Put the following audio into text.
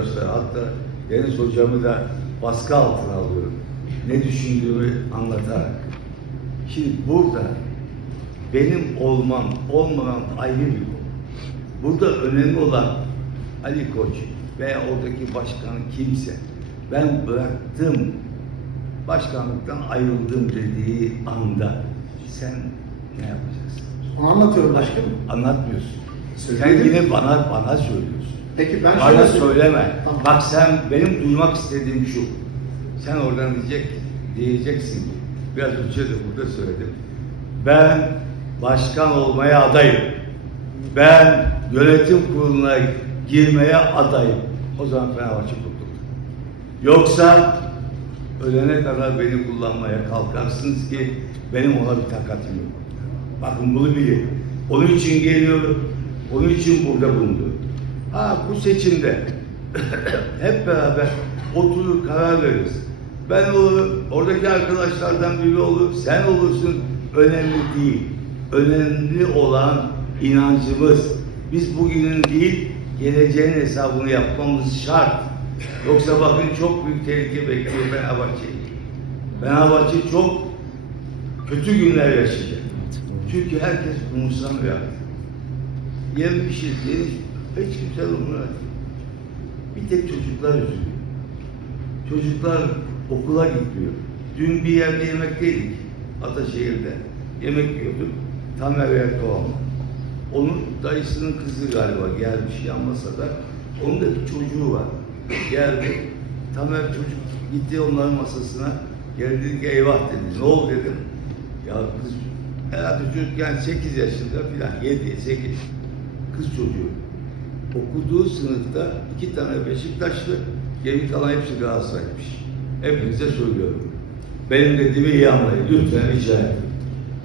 arkadaşlar hatta Deniz hocamı da baskı altına alıyorum. Ne düşündüğümü anlatarak. Şimdi burada benim olmam, olmamam ayrı bir konu. Burada önemli olan Ali Koç veya oradaki başkan kimse ben bıraktım başkanlıktan ayrıldım dediği anda sen ne yapacaksın? Onu anlatıyorum Başka başkanım. anlatmıyorsun. Sen Söyledim. yine bana bana söylüyorsun. Peki ben bana şöyle söyleme. Tamam. Bak sen benim duymak istediğim şu. Sen oradan diyecek diyeceksin ki biraz önce de burada söyledim. Ben başkan olmaya adayım. Ben yönetim kuruluna girmeye adayım. O zaman Fenerbahçe kurtuldu. Yoksa ölene kadar beni kullanmaya kalkarsınız ki benim ona bir takatim yok. Bakın bunu bilin. Onun için geliyorum. Onun için burada bulundum. Ha bu seçimde hep beraber oturur karar veririz. Ben olurum, oradaki arkadaşlardan biri olur, sen olursun. Önemli değil. Önemli olan inancımız. Biz bugünün değil, geleceğin hesabını yapmamız şart. Yoksa bakın çok büyük tehlike bekliyor Fenerbahçe'yi. Fenerbahçe çok kötü günler yaşayacak. Çünkü herkes umursamıyor artık. Yem pişir, yeni hiç kimse umursamıyor. Bir tek çocuklar üzülüyor. Çocuklar okula gitmiyor. Dün bir yerde yemekteydik. Ataşehir'de. Yemek yiyorduk. Tamer Erdoğan. Onun dayısının kızı galiba gelmiş yan masada. Onun da bir çocuğu var. Geldi. Tamer çocuk gitti onların masasına. Geldi ki eyvah dedi. Ne oldu dedim. Ya kız herhalde çocuk yani 8 yaşında filan 7 8 kız çocuğu. Okuduğu sınıfta iki tane Beşiktaşlı, geri kalan hepsi Galatasaray'mış. Hepinize söylüyorum. Benim dediğimi iyi anlayın. Lütfen rica ederim.